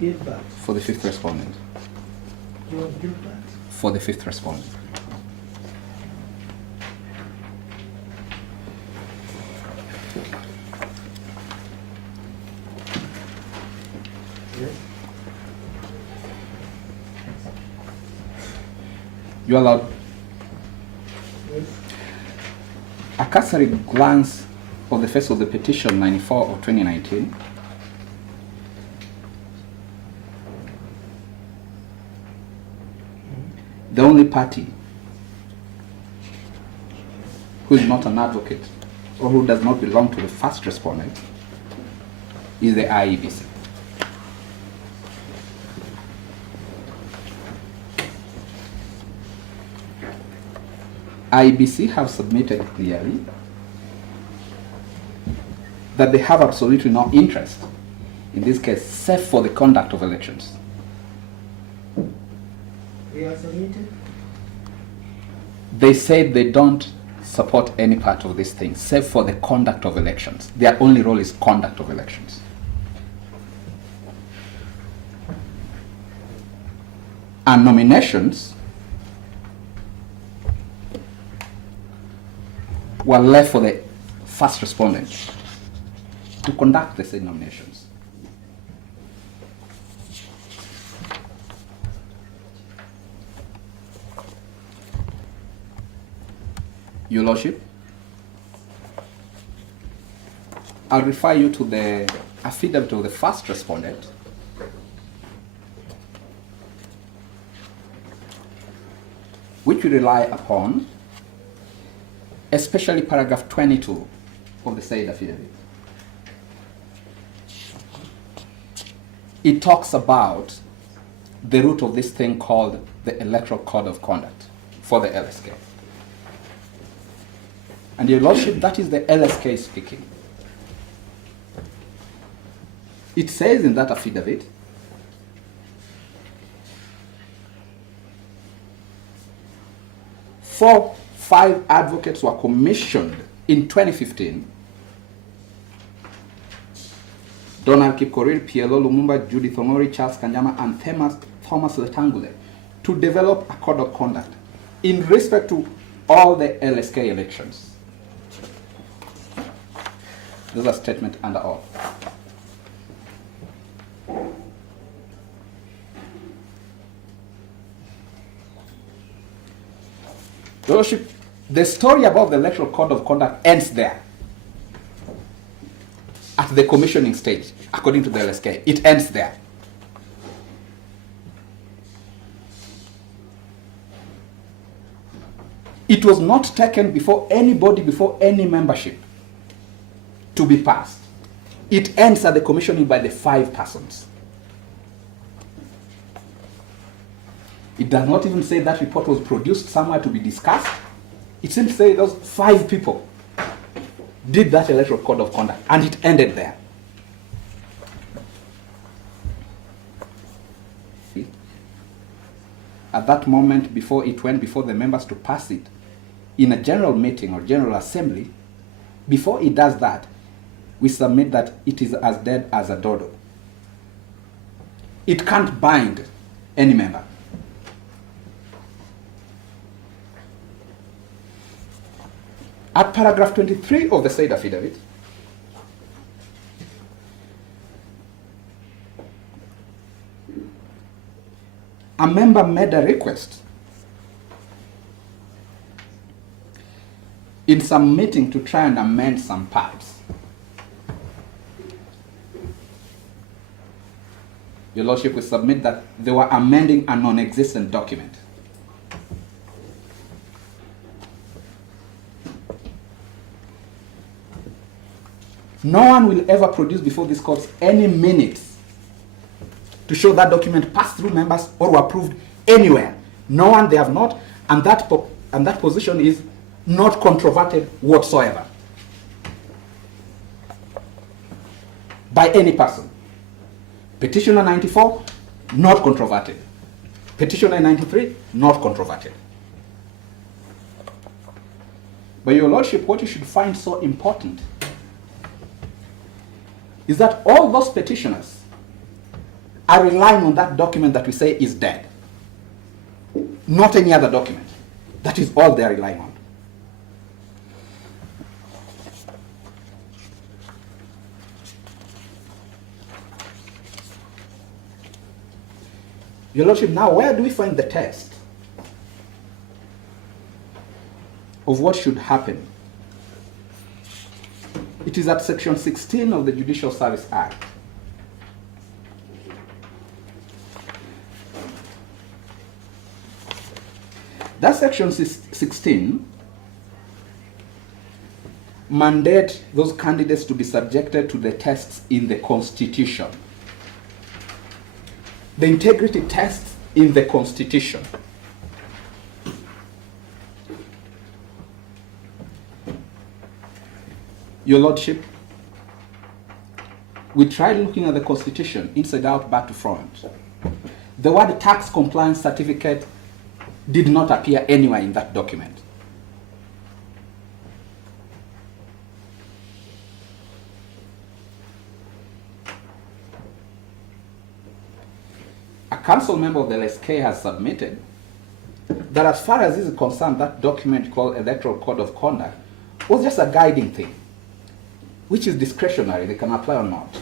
Gilbert. For the fifth respondent. John Gilbert. For the fifth respondent. Yes. You are allowed Yes. a cursory glance of the face of the petition 94 of 2019. The only party who is not an advocate or who does not belong to the first respondent is the IEBC. IEBC have submitted clearly that they have absolutely no interest, in this case, save for the conduct of elections. They are submitted. They said they don't support any part of this thing, save for the conduct of elections. Their only role is conduct of elections. And nominations were left for the first respondent to conduct the said nominations. Your Lordship, I'll refer you to the affidavit of the first respondent, which we rely upon, especially paragraph 22 of the said affidavit. It talks about the root of this thing called the Electoral Code of Conduct for the LSK. And Your Lordship, that is the LSK speaking. It says in that affidavit, five advocates were commissioned in 2015. Donald Kipkorir, PLO Lumumba, Judith Omori, Charles Kanyama, and Thomas Letangule to develop a code of conduct in respect to all the LSK elections. This is a statement under oath. Your Lordship, the story about the Electoral Code of Conduct ends there. At the commissioning stage, according to the LSK, it ends there. It was not taken before anybody, before any membership to be passed. It ends at the commissioning by the 5 persons. It does not even say that report was produced somewhere to be discussed. It simply says those 5 people did that Electoral Code of Conduct, and it ended there. At that moment, before it went before the members to pass it, in a general meeting or general assembly, before it does that, we submit that it is as dead as a dodo. It can't bind any member. At paragraph 23 of the said affidavit, a member made a request in some meeting to try and amend some parts. Your Lordship, will submit that they were amending a non-existent document. No one will ever produce before this court any minutes to show that document passed through members or were approved anywhere. No one, they have not, and that position is not controverted whatsoever by any person. Petitioner 94, not controverted. Petitioner 93, not controverted. But Your Lordship, what you should find so important is that all those petitioners are relying on that document that we say is dead, not any other document. That is all they are relying on. Your Lordship, now where do we find the text of what should happen? It is at section 16 of the Judicial Service Act. That section 16 mandate those candidates to be subjected to the tests in the Constitution. The integrity tests in the Constitution. Your Lordship, we tried looking at the Constitution inside out, back to front. The word tax compliance certificate did not appear anywhere in that document. A council member of the LSK has submitted that as far as this is concerned, that document called Electoral Code of Conduct was just a guiding thing, which is discretionary, they can apply or not.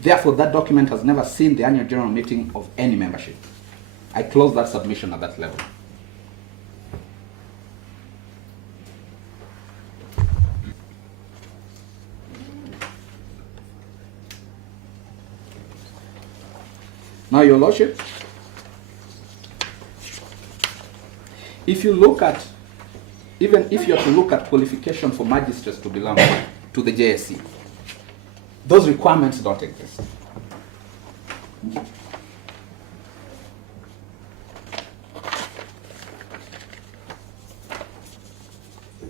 Therefore, that document has never seen the annual general meeting of any membership. I closed that submission at that level. Now, Your Lordship, if you look at, even if you are to look at qualification for magistrates to belong to the JSC, those requirements don't exist.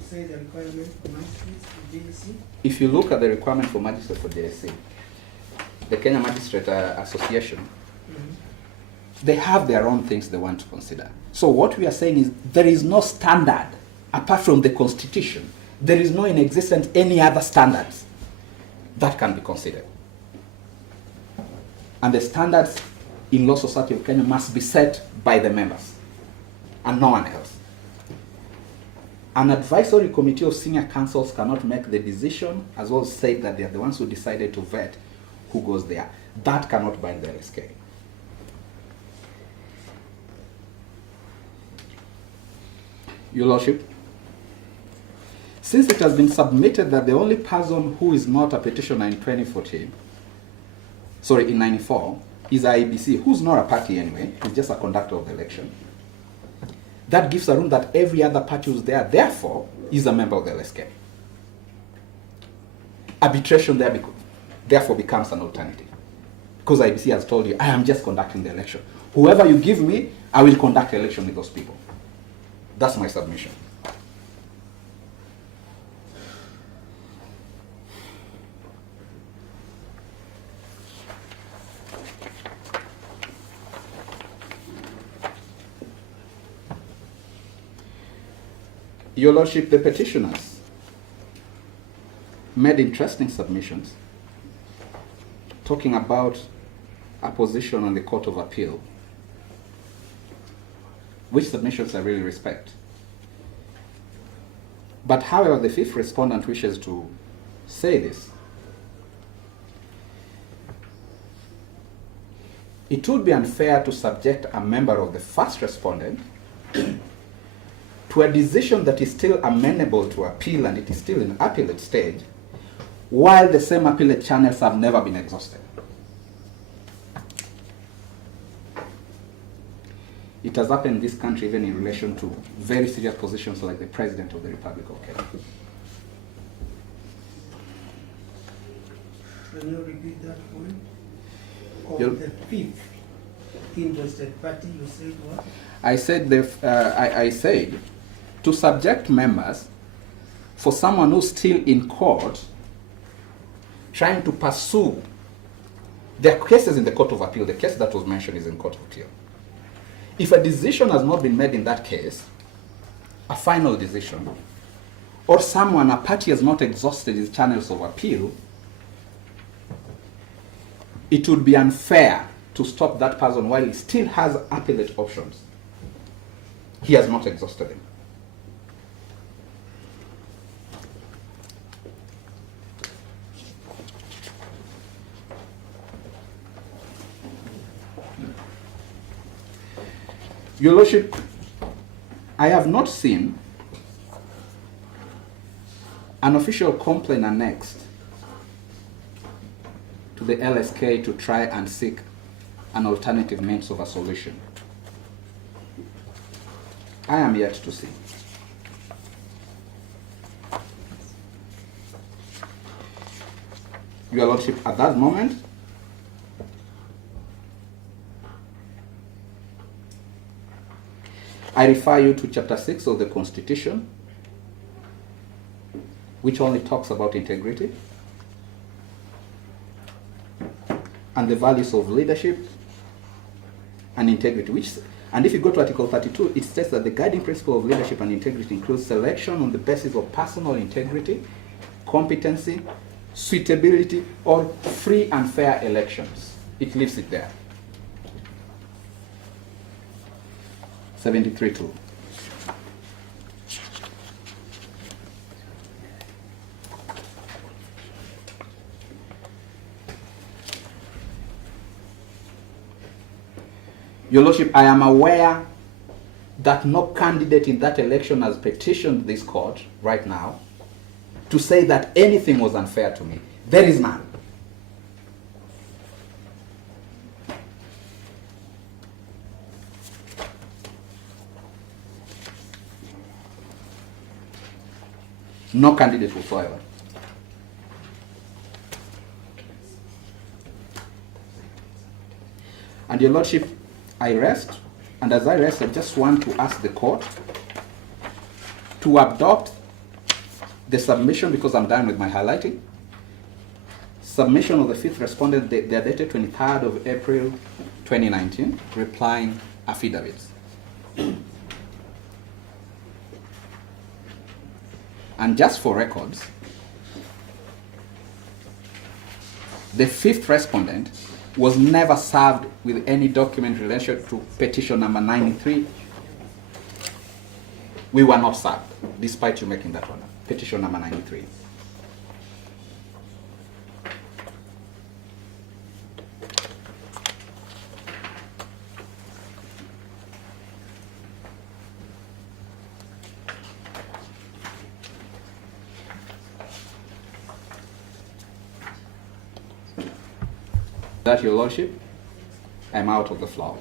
Say the requirement for magistrates for JSC. If you look at the requirement for magistrates for JSC, the Kenya Magistrate Association, they have their own things they want to consider. So what we are saying is there is no standard apart from the Constitution. There is no in existence any other standards that can be considered. And the standards in Law Society of Kenya must be set by the members and no one else. An advisory committee of senior counsels cannot make the decision, as well as say that they are the ones who decided to vet who goes there. That cannot bind the LSK. Your Lordship, since it has been submitted that the only person who is not a petitioner in 2014, sorry, in 94, is IEBC, who's not a party anyway, he's just a conductor of the election, that gives a room that every other party who's there, therefore, is a member of the LSK. Arbitration there therefore becomes an alternative. Because IEBC has told you, I am just conducting the election. Whoever you give me, I will conduct the election with those people. That's my submission. Your Lordship, the petitioners made interesting submissions talking about a position on the Court of Appeal, which submissions I really respect. But however, the fifth respondent wishes to say this. It would be unfair to subject a member of the first respondent to a decision that is still amenable to appeal and it is still in appellate stage, while the same appellate channels have never been exhausted. It has happened in this country even in relation to very serious positions like the President of the Republic of Kenya. Can you repeat that point? Or You'll- the fifth interested party, you said what? I said I said to subject members for someone who's still in court trying to pursue their cases in the Court of Appeal. The case that was mentioned is in Court of Appeal. If a decision has not been made in that case, a final decision, or a party has not exhausted its channels of appeal, it would be unfair to stop that person while he still has appellate options. He has not exhausted them. Your Lordship, I have not seen an official complaint annexed to the LSK to try and seek an alternative means of a solution. I am yet to see. Your Lordship, at that moment, I refer you to Chapter 6 of the Constitution, which only talks about integrity and the values of leadership and integrity. And if you go to Article 32, it states that the guiding principle of leadership and integrity includes selection on the basis of personal integrity, competency, suitability, or free and fair elections. It leaves it there. 73.2. Your Lordship, I am aware that no candidate in that election has petitioned this court right now to say that anything was unfair to me. There is none. No candidate whatsoever. And Your Lordship, I rest, and as I rest, I just want to ask the court to adopt the submission, because I'm done with my highlighting. Submission of the fifth respondent, they are dated 23rd of April 2019, replying affidavits. And just for records, the fifth respondent was never served with any document in relation to petition number 93. We were not served, despite you making that one up. Petition number 93. That, Your Lordship, I'm out of the floor.